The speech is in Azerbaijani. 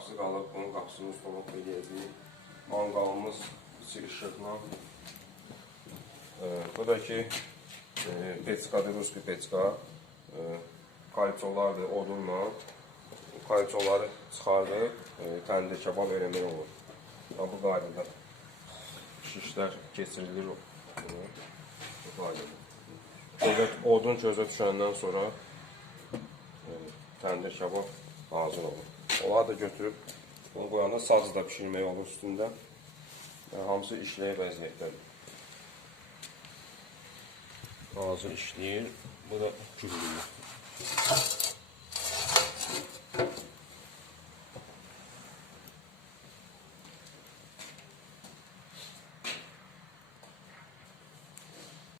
qapısı qalıb, bunun qapısını stolok eləyəcəyik. Manqalımız içi işıqla. Bu da ki, peçkadır, ruski peçka. Kalçolardır, odunla. Kalçoları çıxardıb, təndir kebab eləmək olur. Bu qaydada şişlər keçirilir. Bu qaydada. Odun közə düşəndən sonra təndir kebab hazır olur. Onları da götürüb, bunu qoyanda sazı da pişirmək olur üstündə. Hamısı işləyir vəziyyətdədir. Hazır işləyir. Bu da güllüyür.